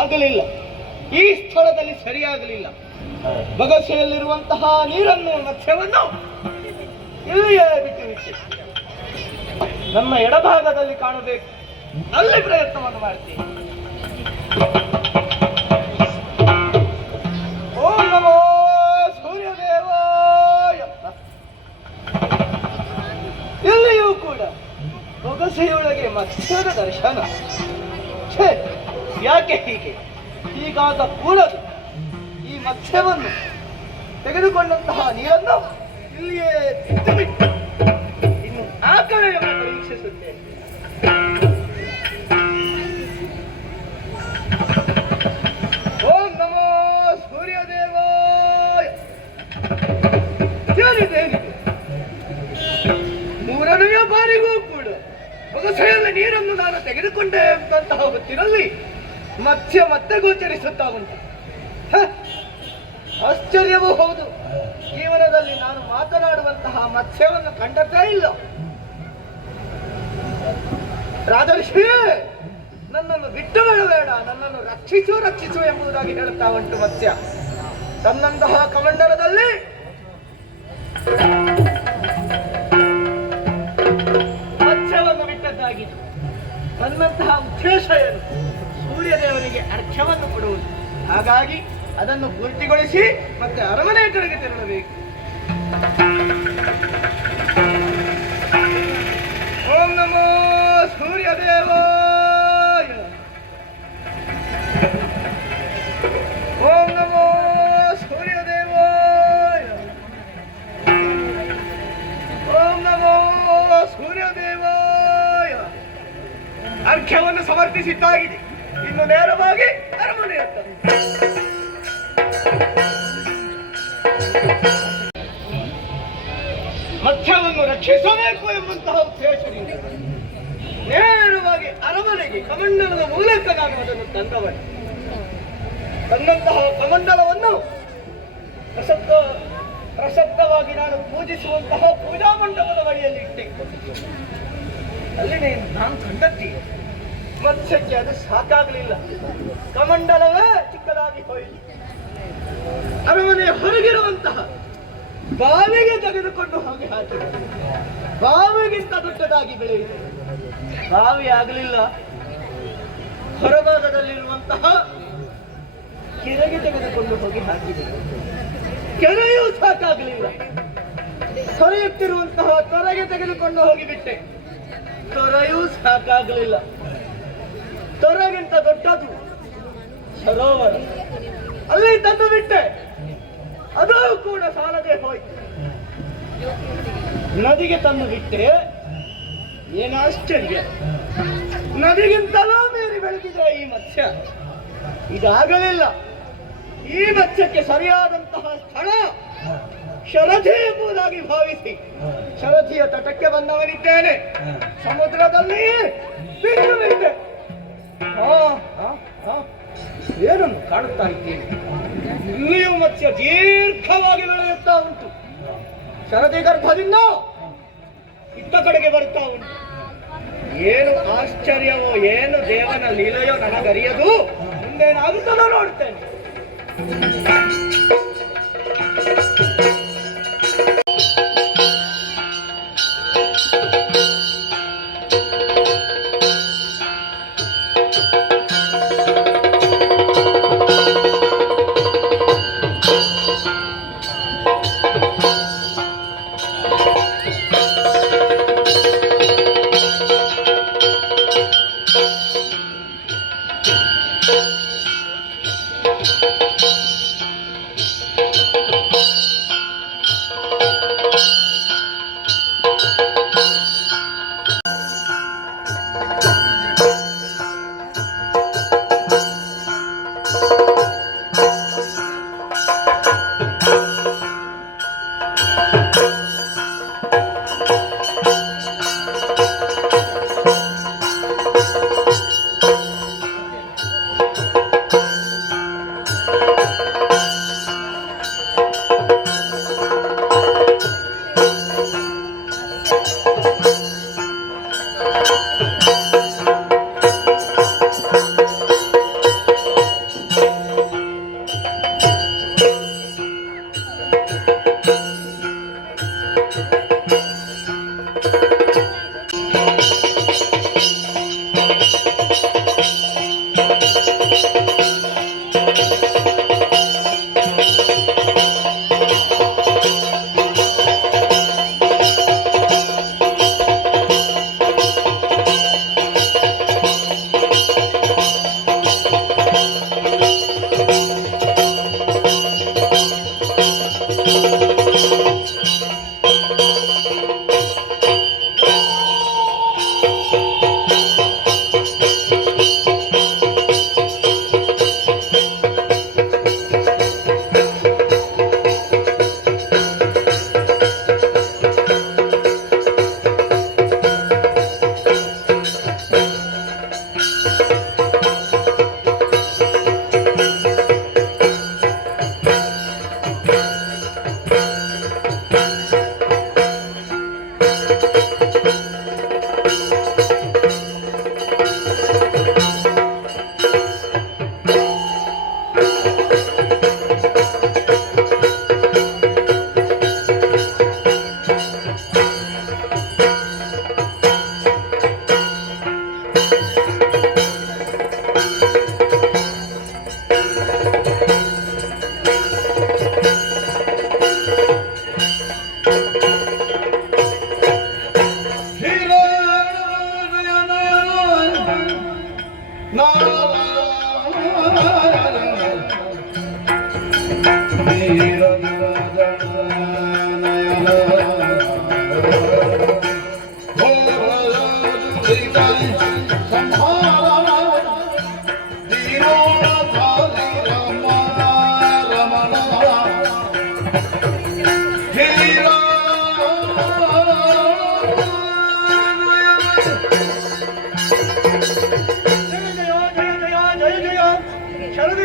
ಆಗಲಿಲ್ಲ. ಈ ಸ್ಥಳದಲ್ಲಿ ಸರಿಯಾಗಲಿಲ್ಲ. ಬಗಸೆಯಲ್ಲಿರುವಂತಹ ನೀರನ್ನು ಮತ್ಸ್ಯವನ್ನು ಇಲ್ಲಿಯೇ ಬಿಟ್ಟು ನಮ್ಮ ಎಡಭಾಗದಲ್ಲಿ ಕಾಣಬೇಕು, ಅಲ್ಲಿ ಪ್ರಯತ್ನವನ್ನು ಮಾಡ್ತೀನಿ. ಓಂ ನಮೋ ಸೂರ್ಯದೇವಾಯ. ಇಲ್ಲಿಯೂ ಕೂಡ ಬೊಗಸೆಯೊಳಗೆ ಮತ್ಸ್ಯದ ದರ್ಶನ. ಯಾಕೆ ಹೀಗೆ? ಹೀಗಾದ ಕೂಡದು ಈ ಮತ್ಸ್ಯವನ್ನು ತೆಗೆದುಕೊಂಡಂತಹ ನೀರನ್ನು ಇಲ್ಲಿಯೇ ಬಿಟ್ಟು ಇನ್ನು ಆ ಕಡೆಯನ್ನು ಪರೀಕ್ಷಿಸುತ್ತೇನೆ. ಓಂ ನಮೋ ಸೂರ್ಯದೇವಾಯ. ಮೂರನೆಯ ಬಾರಿಗೂ ಕೂಡ ಬೊಗಸೆಯಲ್ಲಿ ನೀರನ್ನು ನಾನು ತೆಗೆದುಕೊಂಡೆ ಎಂಬಂತಹ ಹೊತ್ತಿನಲ್ಲಿ ಮತ್ಸ್ಯ ಮತ್ತೆ ಗೋಚರಿಸುತ್ತಾ ಉಂಟು. ಆಶ್ಚರ್ಯವೂ ಹೌದು. ಜೀವನದಲ್ಲಿ ನಾನು ಮಾತನಾಡುವಂತಹ ಮತ್ಸ್ಯವನ್ನು ಕಂಡದ್ದೇ ಇಲ್ಲ. ರಾಜರ್ಷಿ, ನನ್ನನ್ನು ಬಿಟ್ಟು ಬಿಡಬೇಡ, ನನ್ನನ್ನು ರಕ್ಷಿಸು ಎಂಬುದಾಗಿ ಹೇಳುತ್ತಾ ಉಂಟು ಮತ್ಸ್ಯ. ತನ್ನಂತಹ ಕಮಂಡಲದಲ್ಲಿ ಮತ್ಸ್ಯವನ್ನು ಬಿಟ್ಟದ್ದಾಗಿತ್ತು. ತನ್ನಂತಹ ಉದ್ದೇಶ ಏನು? ಸೂರ್ಯದೇವರಿಗೆ ಅರ್ಘ್ಯವನ್ನು ಕೊಡುವುದು. ಹಾಗಾಗಿ ಅದನ್ನು ಪೂರ್ತಿಗೊಳಿಸಿ ಮತ್ತೆ ಅರಮನೆಯ ಕಡೆಗೆ ತೆರಳಬೇಕು. ಓಂ ನಮೋ ಸೂರ್ಯದೇವಾಯ. ಓಂ ನಮೋ ಸೂರ್ಯದೇವಾಯ. ಓಂ ನಮೋ ಸೂರ್ಯದೇವಾಯ. ಅರ್ಘ್ಯವನ್ನು ಸಮರ್ಪಿಸಿದ್ದಾಗಿದೆ. ಇನ್ನು ನೇರವಾಗಿ ಅರಮನೆಯತ್ತ. ಮತ್ಸ್ಯವನ್ನು ರಕ್ಷಿಸಬೇಕು ಎಂಬಂತಹ ಉದ್ದೇಶದಿಂದ ನೇರವಾಗಿ ಅರಮನೆಗೆ ಕಮಂಡಲದ ಮೂಲಕ ನಾನು ಅದನ್ನು ತಂದವನು. ತನ್ನಂತಹ ಕಮಂಡಲವನ್ನು ಪ್ರಸಕ್ತವಾಗಿ ನಾನು ಪೂಜಿಸುವಂತಹ ಪೂಜಾ ಮಂಟಪದ ಬಳಿಯಲ್ಲಿ ಇಟ್ಟಿಕೊಂಡು ಅಲ್ಲಿ ನಾನು ಕಂಡದ್ದಿ. ಮತ್ಸ್ಯಕ್ಕೆ ಅದು ಸಾಕಾಗಲಿಲ್ಲ. ಕಮಂಡಲವೇ ಚಿಕ್ಕದಾಗಿ ಹೋಯಿತು. ಅರಮನೆಯ ಹೊರಗಿರುವಂತಹ ಬಾವಿಗೆ ತೆಗೆದುಕೊಂಡು ಹೋಗಿ ಹಾಕಿದ. ಬಾವಿಗಿಂತ ದೊಡ್ಡದಾಗಿ ಬೆಳೆಯಿತು. ಬಾವಿ ಆಗಲಿಲ್ಲ. ಹೊರಭಾಗದಲ್ಲಿರುವಂತಹ ಕೆರೆಗೆ ತೆಗೆದುಕೊಂಡು ಹೋಗಿ ಹಾಕಿದೆ. ಕೆರೆಯೂ ಸಾಕಾಗಲಿಲ್ಲ. ತೊರೆಯುತ್ತಿರುವಂತಹ ತೊರೆಗೆ ತೆಗೆದುಕೊಂಡು ಹೋಗಿಬಿಟ್ಟೆ. ತೊರೆಯೂ ಸಾಕಾಗಲಿಲ್ಲ. ತೊರೆಗಿಂತ ದೊಡ್ಡದು ಸರೋವರ, ಅಲ್ಲಿ ತಂದು ಬಿಟ್ಟೆ. ಅದು ಕೂಡ ಸಾಲದೆ ಹೋಯ್ತು. ನದಿಗೆ ತಂದು ಬಿಟ್ಟೆ. ಏನು ಆಶ್ಚರ್ಯ! ನದಿಗಿಂತಲೂ ಮೀರಿ ಬೆಳೆದಿದೆ ಈ ಮತ್ಸ್ಯ. ಇದಾಗಲಿಲ್ಲ. ಈ ಮತ್ಸ್ಯಕ್ಕೆ ಸರಿಯಾದಂತಹ ಸ್ಥಳ ಶರಧಿ ಎಂಬುದಾಗಿ ಭಾವಿಸಿ ಶರಧಿಯ ತಟಕ್ಕೆ ಬಂದವನಿದ್ದೇನೆ. ಸಮುದ್ರದಲ್ಲಿ ಬಿದ್ದು ಬಿಟ್ಟೆ. ಏನನ್ನು ಕಾಣುತ್ತಾ ಇದ್ದೇನೆ? ಇಲ್ಲಿಯೂ ಮತ್ಸ್ಯ ದೀರ್ಘವಾಗಿ ಬೆಳೆಯುತ್ತಾ ಉಂಟು. ಶರದಿ ಗರ್ಭದಿಂದ ಇತ್ತ ಕಡೆಗೆ ಬರುತ್ತಾ ಉಂಟು. ಏನು ಆಶ್ಚರ್ಯವೋ, ಏನು ದೇವನ ಲೀಲೆಯೋ ನನಗರಿಯದು. ಮುಂದೇನಾಗುತ್ತದೋ ನೋಡ್ತೇನೆ.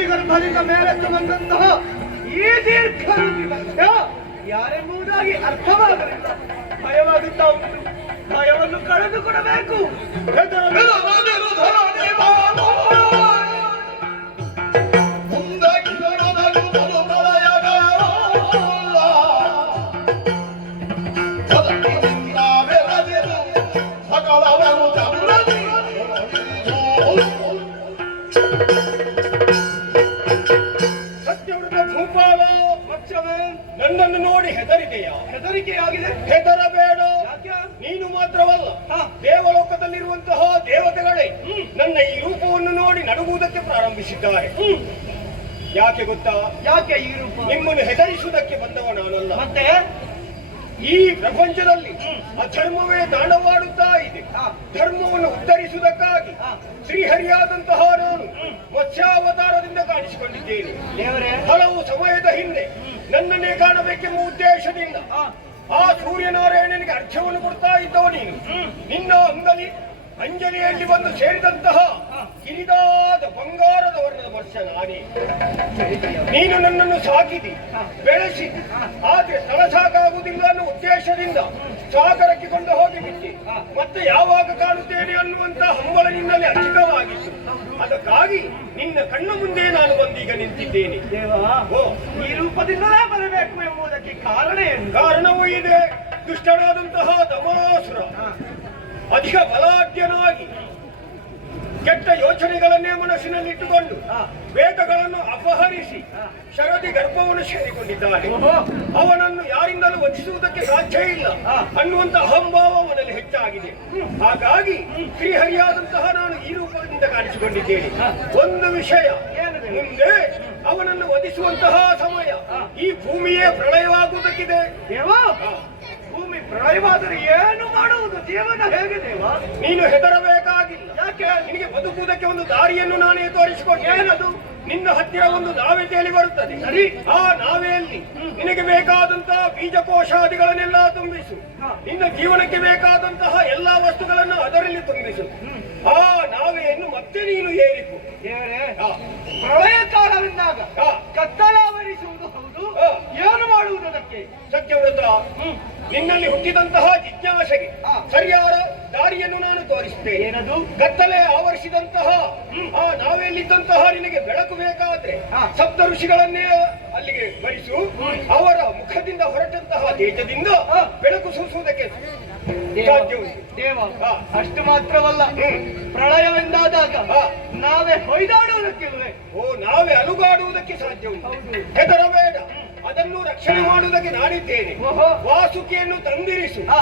ಗರ್ಭದಿಂದ ಮೇಲೆತ್ತು ಬಂದಂತಹ ಈ ದೀರ್ಘರೂಪಿ ಮನುಷ್ಯ ಯಾರೆಂಬುದಾಗಿ ಅರ್ಥವಾಗಲಿಲ್ಲ. ಭಯವಾಗುತ್ತಾ ಉಂಟು. ಭಯವನ್ನು ಕಳೆದುಕೊಡಬೇಕು. ನನ್ನನ್ನು ನೋಡಿ ಹೆದರಿದೆಯಾ? ಹೆದರಿಕೆಯಾಗಿದೆ. ಹೆದರಬೇಡ. ನೀನು ಮಾತ್ರವಲ್ಲ, ದೇವಲೋಕದಲ್ಲಿರುವಂತಹ ದೇವತೆಗಳೇ ನನ್ನ ಈ ರೂಪವನ್ನು ನೋಡಿ ನಡುಗುವುದಕ್ಕೆ ಪ್ರಾರಂಭಿಸಿದ್ದಾರೆ. ಯಾಕೆ ಗೊತ್ತಾ? ಯಾಕೆ ಈ ರೂಪ? ನಿಮ್ಮನ್ನು ಹೆದರಿಸುವುದಕ್ಕೆ ಬಂದವ ನಾನಲ್ಲ. ಮತ್ತೆ ಈ ಪ್ರಪಂಚದಲ್ಲಿ ಅಧರ್ಮವೇ ತಾಂಡವಾಡುತ್ತಾ ಇದೆ. ಧರ್ಮವನ್ನು ಉದ್ಧರಿಸುವುದಕ್ಕಾಗಿ ಶ್ರೀಹರಿಯಾದಂತಹ ನಾನು ಮತ್ಸ್ಯಾವತಾರದಿಂದ ಕಾಣಿಸಿಕೊಂಡಿದ್ದೇನೆ. ಹಲವು ಸಮಯದ ಹಿಂದೆ ನನ್ನನ್ನೇ ಕಾಣಬೇಕೆಂಬ ಉದ್ದೇಶದಿಂದ ಆ ಸೂರ್ಯನಾರಾಯಣನಿಗೆ ಅರ್ಘ್ಯವನ್ನು ಕೊಡ್ತಾ ಇದ್ದವ ನೀನು. ನಿನ್ನ ಅಂಜಲಿಯಲ್ಲಿ ಬಂದು ಸೇರಿದಂತಹ ಕಿರಿದಾದ ಬಂಗಾರದ ವರ್ಣದ ವರ್ಷ ನಾನೇ. ನೀನು ನನ್ನನ್ನು ಸಾಕಿದಿ, ಬೆಳೆಸಿದಿ. ಆದ್ರೆ ಸ್ಥಳ ಸಾಕಾಗುವುದಿಲ್ಲ ಅನ್ನೋ ಉದ್ದೇಶದಿಂದ ಸಾಗರಕ್ಕೆ ಕೊಂಡು ಹೋಗಿ ಬಿಟ್ಟಿ. ಮತ್ತೆ ಯಾವಾಗ ಕಾಣುತ್ತೇನೆ ಅನ್ನುವಂತ ಹಂಬಲ ನಿನ್ನಲ್ಲಿ ಅಧಿಕವಾಗಿತ್ತು. ಅದಕ್ಕಾಗಿ ನಿನ್ನ ಕಣ್ಣ ಮುಂದೆ ನಾನು ಬಂದೀಗ ನಿಂತಿದ್ದೇನೆ. ಈ ರೂಪದಿಂದಲೇ ಬರಬೇಕು ಎಂಬುದಕ್ಕೆ ಕಾರಣ ಏನು? ಕಾರಣವೂ ಇದೆ. ದುಷ್ಟನಾದಂತಹ ದಮಾಸುರ ಅಧಿಕ ಬಲಾಢ್ಯನಾಗಿ ಕೆಟ್ಟ ಯೋಚನೆಗಳನ್ನೇ ಮನಸ್ಸಿನಲ್ಲಿಟ್ಟುಕೊಂಡು ವೇದಗಳನ್ನು ಅಪಹರಿಸಿ ಶರದಿ ಗರ್ಭವನ್ನು ಸೇರಿಕೊಂಡಿದ್ದಾನೆ. ಅವನನ್ನು ಯಾರಿಂದಲೂ ವಧಿಸುವುದಕ್ಕೆ ಸಾಧ್ಯ ಇಲ್ಲ ಅನ್ನುವಂತ ಅಹಂಭಾವ ಅವನಲ್ಲಿ ಹೆಚ್ಚಾಗಿದೆ. ಹಾಗಾಗಿ ಶ್ರೀಹರಿಯಾದಂತಹ ನಾನು ಈ ರೂಪದಿಂದ ಕಾಣಿಸಿಕೊಂಡಿದ್ದೇನೆ. ಒಂದು ವಿಷಯ, ಮುಂದೆ ಅವನನ್ನು ವಧಿಸುವಂತಹ ಸಮಯ ಈ ಭೂಮಿಯೇ ಪ್ರಳಯವಾಗುವುದಕ್ಕಿದೆ. ಭೂಮಿ ಪ್ರಳಯವಾದರೆ ಏನು ಮಾಡುವುದು? ಜೀವನ ಹೇಗೆ ದೇವ? ನೀನು ಹೆದರಬೇಕಾಗಿಲ್ಲ. ಯಾಕೆ? ನಿನಗೆ ಬದುಕುವುದಕ್ಕೆ ಒಂದು ದಾರಿಯನ್ನು ನಾನೇ ತೋರಿಸಿಕೊಟ್ಟೆ. ಏನದು? ನಿನ್ನ ಹತ್ತಿರ ಒಂದು ನಾವೆ ತೇಲಿ ಬರುತ್ತದೆ. ಸರಿ. ಆ ನಾವೆಯಲ್ಲಿ ನಿನಗೆ ಬೇಕಾದಂತಹ ಬೀಜಕೋಶಾದಿಗಳನ್ನೆಲ್ಲ ತುಂಬಿಸು. ನಿನ್ನ ಜೀವನಕ್ಕೆ ಬೇಕಾದಂತಹ ಎಲ್ಲಾ ವಸ್ತುಗಳನ್ನು ಅದರಲ್ಲಿ ತುಂಬಿಸು. ಆ ನಾವೆಯನ್ನು ಮತ್ತೆ ನೀನು ಏರಿಸು. ಪ್ರಳಯ ಕಾಲವೆಂದಾಗ ಕತ್ತಲಾವರಿಸುವುದು ಹೌದು. ಏನು ಮಾಡುವುದಕ್ಕೆ? ಸತ್ಯವ್ರತ, ನಿನ್ನಲ್ಲಿ ಹುಟ್ಟಿದಂತಹ ಜಿಜ್ಞಾಸೆಗೆ ಸರಿಯಾದ ದಾರಿಯನ್ನು ನಾನು ತೋರಿಸುತ್ತೇನೆ. ಏನದು? ಕತ್ತಲೆ ಆವರಿಸಿದಂತಹ ಆ ನಾವೆಯಲ್ಲಿದ್ದಂತಹ ನಿನಗೆ ಬೆಳಕು ಬೇಕಾದ್ರೆ ಸಪ್ತ ಋಷಿಗಳನ್ನೇ ಅಲ್ಲಿಗೆ ಬರಿಸು. ಅವರ ಮುಖದಿಂದ ಹೊರಟಂತಹ ತೇಜದಿಂದ ಬೆಳಕು ಸೂಸುವುದಕ್ಕೆ ಸಾಧ್ಯ ಉಂಟು. ದೇವ ಹಾ. ಅಷ್ಟು ಮಾತ್ರವಲ್ಲ, ಪ್ರಳಯವೆಂದಾದಾಗ ಹಾ. ನಾವೇ ಹೊಯ್ದಾಡುವುದಕ್ಕಿಲ್ವೇ? ಓ, ನಾವೇ ಅಲುಗಾಡುವುದಕ್ಕೆ ಸಾಧ್ಯ ಉಂಟು. ಹೌದು. ಹೆದರಬೇಡ, ಅದನ್ನು ರಕ್ಷಣೆ ಮಾಡುವುದಕ್ಕೆ ನಾನಿದ್ದೇನೆ. ಓಹೋ. ವಾಸುಕಿಯನ್ನು ತಂದಿರಿಸು. ಹಾ.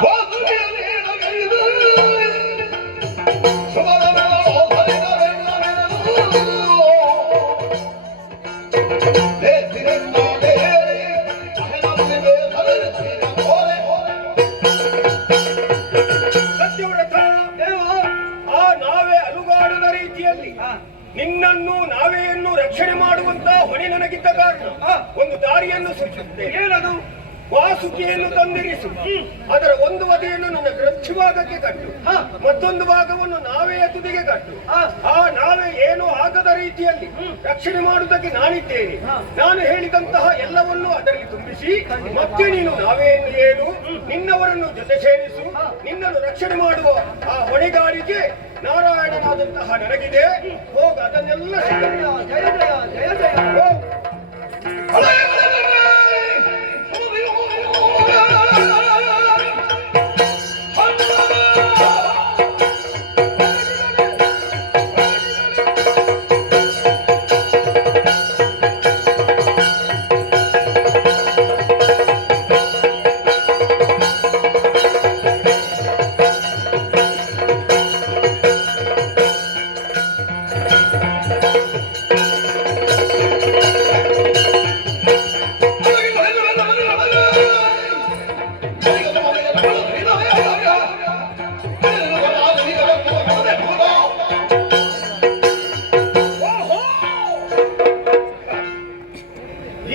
ಸತ್ಯವ್ರತ, ದೇವ ಆ ನಾವೇ ಅಲುಗಾಡುವ ರೀತಿಯಲ್ಲಿ ಹಾ. ನಿನ್ನನ್ನು ನಾವೆಯನ್ನು ರಕ್ಷಣೆ ಮಾಡುವಂತ ಹೊಣೆ ನನಗಿದ್ದ ಕಾರಣ ಹಾ. ಒಂದು ದಾರಿಯನ್ನು ಸೂಚಿಸುತ್ತೇನೆ. ಏನದು? ವಾಸುಕಿಯನ್ನು ತಂದಿರಿಸು. ಅದರ ಒಂದು ಬದಿಯನ್ನು ನನ್ನ ಗ್ರಂಥಿ ಭಾಗಕ್ಕೆ ಕಟ್ಟು, ಹಾ. ಮತ್ತೊಂದು ಭಾಗವನ್ನು ನಾವೆಯ ತುದಿಗೆ ಕಟ್ಟು. ಹಾ. ಆ ನಾವೇ ಏನು ಆಗದ ರೀತಿಯಲ್ಲಿ ರಕ್ಷಣೆ ಮಾಡುವುದಕ್ಕೆ ನಾನಿದ್ದೇನೆ. ಹಾ. ನಾನು ಹೇಳಿದಂತಹ ಎಲ್ಲವನ್ನೂ ಅದರಲ್ಲಿ ತುಂಬಿಸಿ, ಮತ್ತೆ ನೀನು ನಾವೆಯನ್ನು ಏರು, ನಿನ್ನವರನ್ನು ಜೊತೆ ಸೇರಿಸು. ಹಾ. ನಿನ್ನನ್ನು ರಕ್ಷಣೆ ಮಾಡುವ ಆ ಹೊಣೆಗಾರಿಕೆ ನಾರಾಯಣನಾದಂತಹ ನನಗಿದೆ. ಹೋಗ ಅದನ್ನೆಲ್ಲ ಜಯ ಜಯ ಜಯ ಜಯ ಜಯ. ಹೋಗು.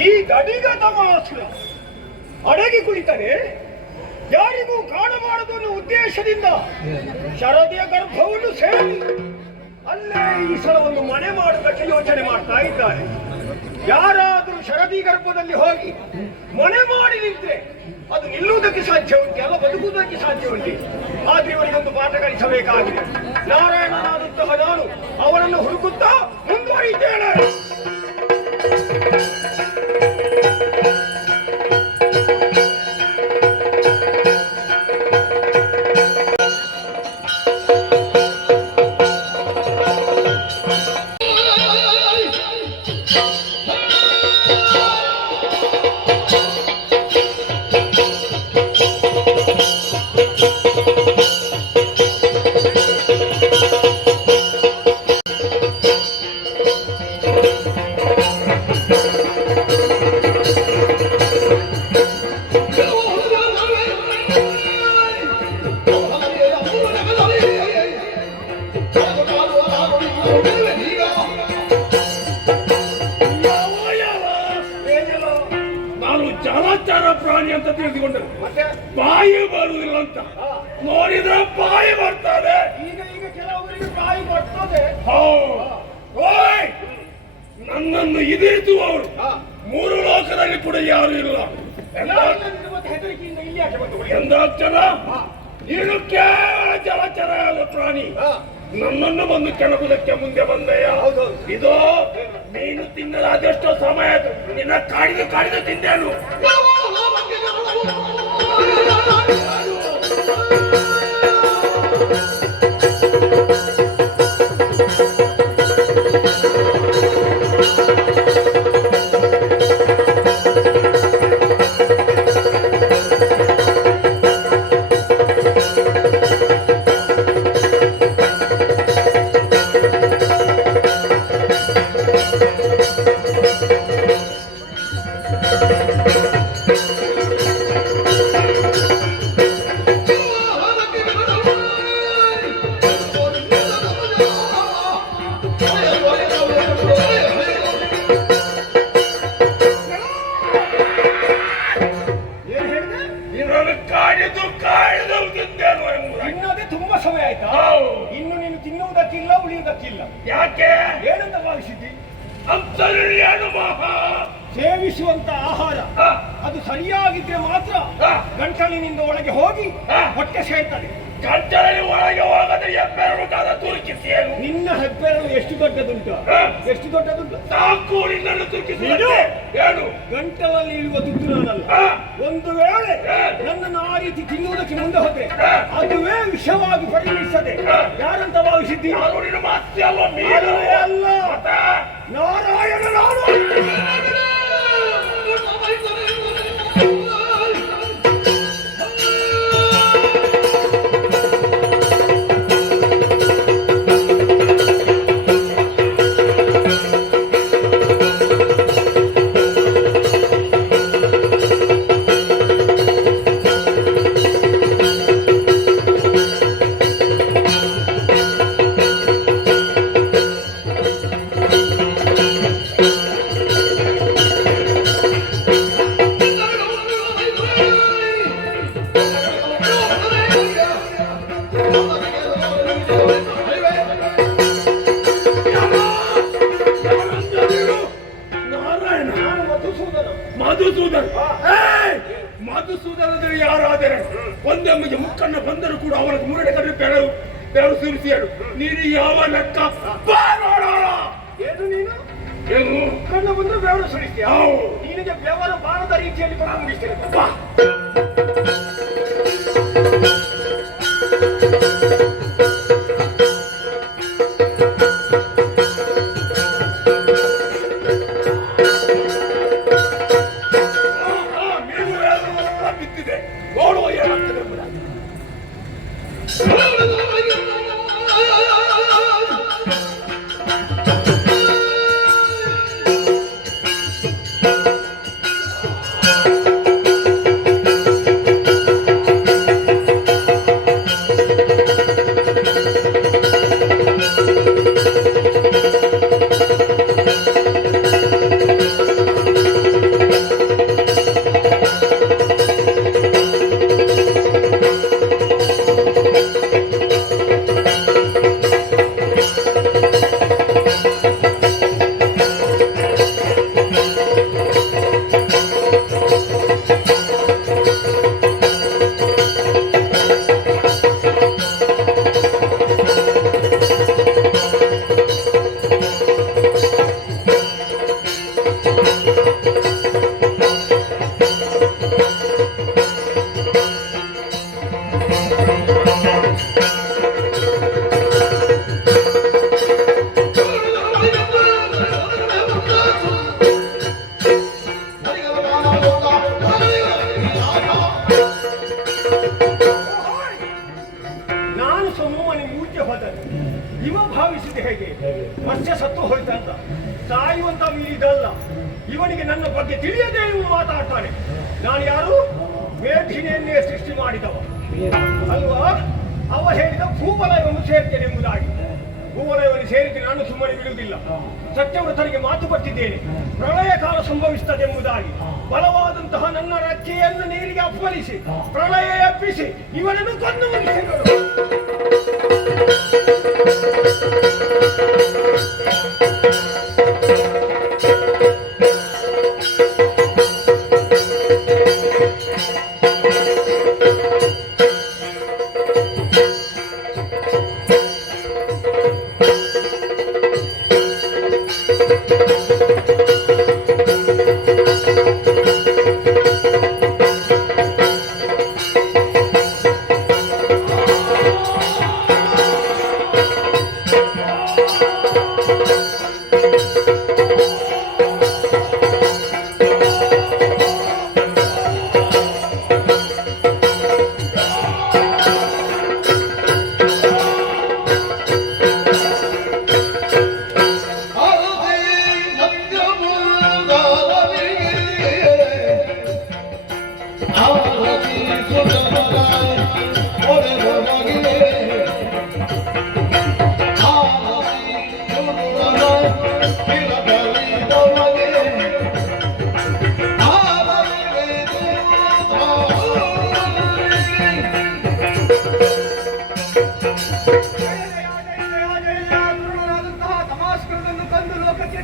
ಈ ಗಡಿಗ ತಮಾಸುರ ಅಡಗಿ ಕುಳಿತರೆ ಯಾರಿಗೂ ಕಾಣಬಾರದು ಅನ್ನೋ ಉದ್ದೇಶದಿಂದ ಶರದಿಯ ಗರ್ಭವನ್ನು ಸೇರಿ ಅಲ್ಲೇ ಈ ಸಲ ಒಂದು ಮನೆ ಮಾಡುವುದಕ್ಕೆ ಯೋಚನೆ ಮಾಡ್ತಾ ಇದ್ದಾರೆ. ಯಾರಾದರೂ ಶರದಿ ಗರ್ಭದಲ್ಲಿ ಹೋಗಿ ಮನೆ ಮಾಡಿ ನಿಂತ್ರೆ ಅದು ನಿಲ್ಲುವುದಕ್ಕೆ ಸಾಧ್ಯ ಉಂಟೆ ಅಲ್ಲ, ಬದುಕುವುದಕ್ಕೆ ಸಾಧ್ಯ ಉಂಟೆ. ಆದ್ರೆ ಇವರಿಗೊಂದು ಪಾಠ ಕಲಿಸಬೇಕಾಗಿದೆ. ನಾರಾಯಣನಾದಂತಹ ನಾನು ಅವನನ್ನು ಹುಡುಕುತ್ತಾ ಮುಂದುವರಿದ್ದೇನೆ. ನಾನು ಜಲಚರ ಪ್ರಾಣಿ ಅಂತ ತಿಳಿದುಕೊಂಡರು, ಮತ್ತೆ ಬಾಯಿ ಬರುವುದಿಲ್ಲ ಅಂತ ನೋಡಿದ್ರೆ ಬಾಯಿ ಬರ್ತದೆ. ಈಗ ಈಗ ಕೆಲವರಿಗೆ ಬಾಯಿ ಬರ್ತದೆ. ಓಯ್, ನನ್ನನ್ನು ಇದಿರಿಸುವವರು ಹಾ. ಮೂರು ಲೋಕದಲ್ಲಿ ಕೂಡ ಯಾರು ಇಲ್ಲ. ಯಾರಿಲ್ಲದಿದ್ರೆ ಮತ್ತೆ ಹೆದರಿಕೆಯಿಂದ ಇಲ್ಲಿ ಯಾಕೆ ಬಂತು? ಎಂದಾಕ್ಷರ ನೀನು ಕೇವಲ ಜಲಚರ ಪ್ರಾಣಿ. ಹಾ. ನನ್ನನ್ನು ಬಂದು ಕೆಣಕುವುದಕ್ಕೆ ಮುಂದೆ ಬಂದೆಯ. ಹೌದೌದು. ಇದು ನೀನು ತಿನ್ನದ ಅದೆಷ್ಟೋ ಸಮಯ ಆಯ್ತು. ನಿನ್ನ ಕಾಡಿದು ಕಾಡಿದು ತಿಂದೇನು. ಏನ್ ಹೇಳಿದೆ? ನಿನ್ನನ್ನು ಕಾಡಿದು ಕಾಡಿದು ತಿಂದೇನು ಎಂಬುದಾಗಿ. ತಿನ್ನೋದೇ ತುಂಬಾ ಸಮಯ ಆಯ್ತಾ? ಹೌದು. ಇನ್ನು ನೀನು ತಿನ್ನುವುದಕ್ಕಿಲ್ಲ, ಉಳಿಯುವುದಕ್ಕಿಲ್ಲ. ಯಾಕೆ ಏನಂತ ಭಾವಿಸಿದ್ದಿ? ಅಂತರ್ಯಾನು ಮಹಾ ಸೇವಿಸುವಂತ ಆಹಾರ ಹಾ. ಅದು ಸರಿಯಾಗಿದ್ರೆ ಮಾತ್ರ ಹಾ. ಗಂಟಲಿನಿಂದ ಒಳಗೆ ಹೋಗಿ ಹಾ. ಹೊಟ್ಟೆ ಸೇರ್ತದೆ. ಗಂಟಲಲ್ಲಿ ಒಳಗೆ ಹೋಗದೆ ಹೆಬ್ಬೆರಳು ಕಾದ ತುರುಕಿಸಿ ಏನು ನಿನ್ನ ಹೆಬ್ಬೆರಳು ಎಷ್ಟು ದೊಡ್ಡದುಂಟು? ಎಷ್ಟು ದೊಡ್ಡದುಂಟು? ಸಾಕು ನಿನ್ನನ್ನು ತುರುಕಿಸಿ ಏನು ಗಂಟಲಲ್ಲಿ ಇರುವ ದುಡ್ಡು ನಾನಲ್ಲ. ಒಂದು ವೇಳೆ ನನ್ನನ್ನು ಆ ರೀತಿ ತಿನ್ನುವುದಕ್ಕೆ ಮುಂದೆ ಹೋದ್ರೆ ಅದುವೇ ವಿಷವಾಗಿ ಪರಿಗಣಿಸದೆ ಯಾರಂತ ಭಾವಿಸಿದ್ದೀ? ನಿನ್ನ ಮಾತೆ ಅಲ್ಲ ನೀನು ಅಲ್ಲ, ನಾರಾಯಣ ನಾರಾಯಣ. ಮಧುಸೂದನದಲ್ಲಿ ಯಾರಾದರೆ ಒಂದೊಮ್ಮೆಗೆ ಮುಕ್ಕನ್ನ ಬಂದರೂ ಕೂಡ ಅವರ ಮೂರನೇ ಕಡೆ ಬೆರಳು ಸುರಿಸಿ ಹೇಳು ನೀನು ಯಾವ ಲೆಕ್ಕ ಏನು ನೀನು ಏನು ಕಣ್ಣು ಬಂದ್ರೆ ಬೆವರು ಸುರಿಸ್ತೀಯ? ನಿನಗೆ ಬೆವರು ಬಾರದ ರೀತಿಯಲ್ಲಿ ಕೊಂಡು ಮುಗಿಸ್ತೇನೆ. ಬಿದ್ದಿದೆ ನೋಡುವ ಏನಾಗ್ತದೆ ಎಂಬುದಾಗಿ. ನಾನು ಸಮೂಹನಿ ಮೂರ್ತಿ ಹೋದರೆ ಇವ ಭಾವಿಸಿದ ಹೇಗೆ ಮತ್ಸ್ಯ ಸತ್ತು ಹೋಯ್ತಂತ ಸಾಯುವಂತ ಇದಲ್ಲ. ಇವನಿಗೆ ನನ್ನ ಬಗ್ಗೆ ತಿಳಿಯದೆ ಇವನು ಮಾತಾಡ್ತಾನೆ. ನಾನು ಯಾರು? ಮೇಧಿನಿಯನ್ನೇ ಸೃಷ್ಟಿ ಮಾಡಿದವ ಅಲ್ವಾ? ಅವ ಹೇಳಿದ ಭೂವಲಯವನ್ನು ಸೇರ್ತೇನೆ ಎಂಬುದಾಗಿ. ಭೂವಲಯವನ್ನು ಸೇರಿಸಿ ನಾನು ಸುಮ್ಮನೆ ಬಿಡುವುದಿಲ್ಲ. ಸತ್ಯವ್ರತರಿಗೆ ಮಾತು ಕೊಟ್ಟಿದ್ದೇನೆ, ಪ್ರಳಯ ಕಾಲ ಸಂಭವಿಸುತ್ತದೆ ಎಂಬುದಾಗಿ. ಬಲವಾದಂತಹ ನನ್ನ ರೆಕ್ಕೆಯನ್ನು ನೀರಿಗೆ ಅಪ್ಪಳಿಸಿ ಪ್ರಳಯ ಎಬ್ಬಿಸಿ ಇವನನ್ನು ಕೊಂದು ಮುಗಿಸಿದರು.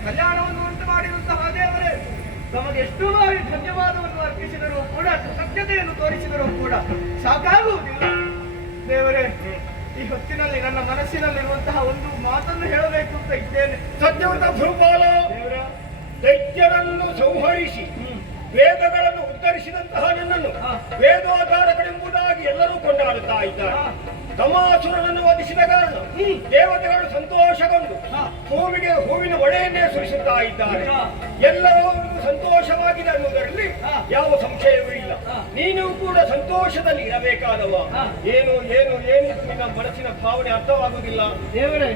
ಕಲ್ಯಾಣವನ್ನು ಉಂಟು ಮಾಡಿರುವಂತಹ ದೇವರೇ, ನಮಗೆ ಎಷ್ಟು ಬಾರಿ ಧನ್ಯವಾದವನ್ನು ಅರ್ಪಿಸಿದರೂ ಕೂಡ, ಕೃತಜ್ಞತೆಯನ್ನು ತೋರಿಸಿದರೂ ಕೂಡ ಸಾಕಾಗುವುದಿಲ್ಲ. ದೇವರೇ, ಈ ಹೊತ್ತಿನಲ್ಲಿ ನನ್ನ ಮನಸ್ಸಿನಲ್ಲಿರುವಂತಹ ಒಂದು ಮಾತನ್ನು ಹೇಳಬೇಕು ಅಂತ ಇದ್ದೇನೆ. ಸತ್ಯವಂತ ಭೂಪಾಲ, ದೇವರ ದೈತ್ಯರನ್ನು ಸಂಹರಿಸಿ ವೇದಗಳನ್ನು ಉದ್ಧರಿಸಿದಂತಹ ನಿನ್ನನ್ನು ವೇದೋದ್ಧಾರಕರೆಂಬುದಾಗಿ ಎಲ್ಲರೂ ಕೊಂಡಾಡುತ್ತಾ ಇದ್ದಾರೆ. ತಮಾಸುರನನ್ನು ವಧಿಸಿದ ಕಾರಣ ದೇವತೆಗಳು ಸಂತೋಷಗೊಂಡು ಭೂಮಿಗೆ ಹೂವಿನ ಒಳೆಯನ್ನೇ ಸುರಿಸುತ್ತಾ ಇದ್ದಾರೆ. ಎಲ್ಲರೂ ಸಂತೋಷವಾಗಿದೆ ಅನ್ನುವುದರಲ್ಲಿ ಯಾವ ಸಂಶಯವೂ ಇಲ್ಲ. ನೀನು ಕೂಡ ಸಂತೋಷದಲ್ಲಿ ಇರಬೇಕಾದವ. ಏನು ಏನು ಏನಿದು ನಿನ್ನ ಮನಸ್ಸಿನ ಭಾವನೆ ಅರ್ಥವಾಗುವುದಿಲ್ಲ. ದೇವರೇ,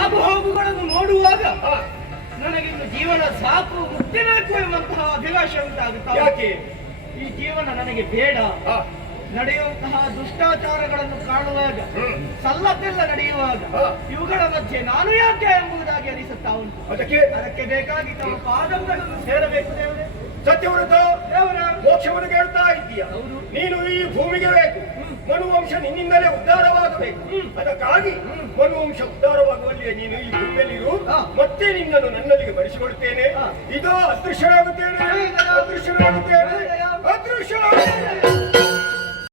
ಆಗು ಹೋಗುಗಳನ್ನು ನೋಡುವಾಗ ನನಗಿನ್ನು ಜೀವನ ಸಾಕು, ಮುಕ್ತಿಬೇಕು ಎಂಬಂತಹ ಅಭಿಲಾಷೆ ಉಂಟಾಗುತ್ತಾ. ಯಾಕೆ ಈ ಜೀವನ ನನಗೆ ಬೇಡ. ನಡೆಯುವಂತಹ ದುಷ್ಟಾಚಾರಗಳನ್ನು ಕಾಣುವಾಗ, ಸಲ್ಲದ್ದೆಲ್ಲ ನಡೆಯುವಾಗ ಇವುಗಳ ಮಧ್ಯೆ ನಾನು ಯಾಕೆ ಎಂಬುದಾಗಿ ಅನಿಸುತ್ತಾ ಉಂಟು. ಅದಕ್ಕೆ ಬೇಕಾಗಿ ತಮ್ಮ ಪಾದಗಳನ್ನು ಸೇರಬೇಕು. ದೇವರೇ, ಸತ್ಯವ್ರತ ದೇವರ ಮೋಕ್ಷವನ್ನು ಕೇಳ್ತಾ ಇದ್ದೀಯ. ನೀನು ಈ ಭೂಮಿಗೆ ಬೇಕು, ಮನುವಂಶ ನಿನ್ನಿಂದಲೇ ಉದ್ಧಾರವಾಗಬೇಕು. ಅದಕ್ಕಾಗಿ ಮನುವಂಶ ಉದ್ಧಾರವಾಗುವಲ್ಲಿಯೇ ನೀನು ಈ ಭೂಮಿಯಲ್ಲಿರು. ಮತ್ತೆ ನಿನ್ನನ್ನು ನನ್ನಲ್ಲಿಗೆ ಬಡಿಸಿಕೊಡುತ್ತೇನೆ. ಇದೋ ಅದೃಶ್ಯರಾಗುತ್ತೇನೆ.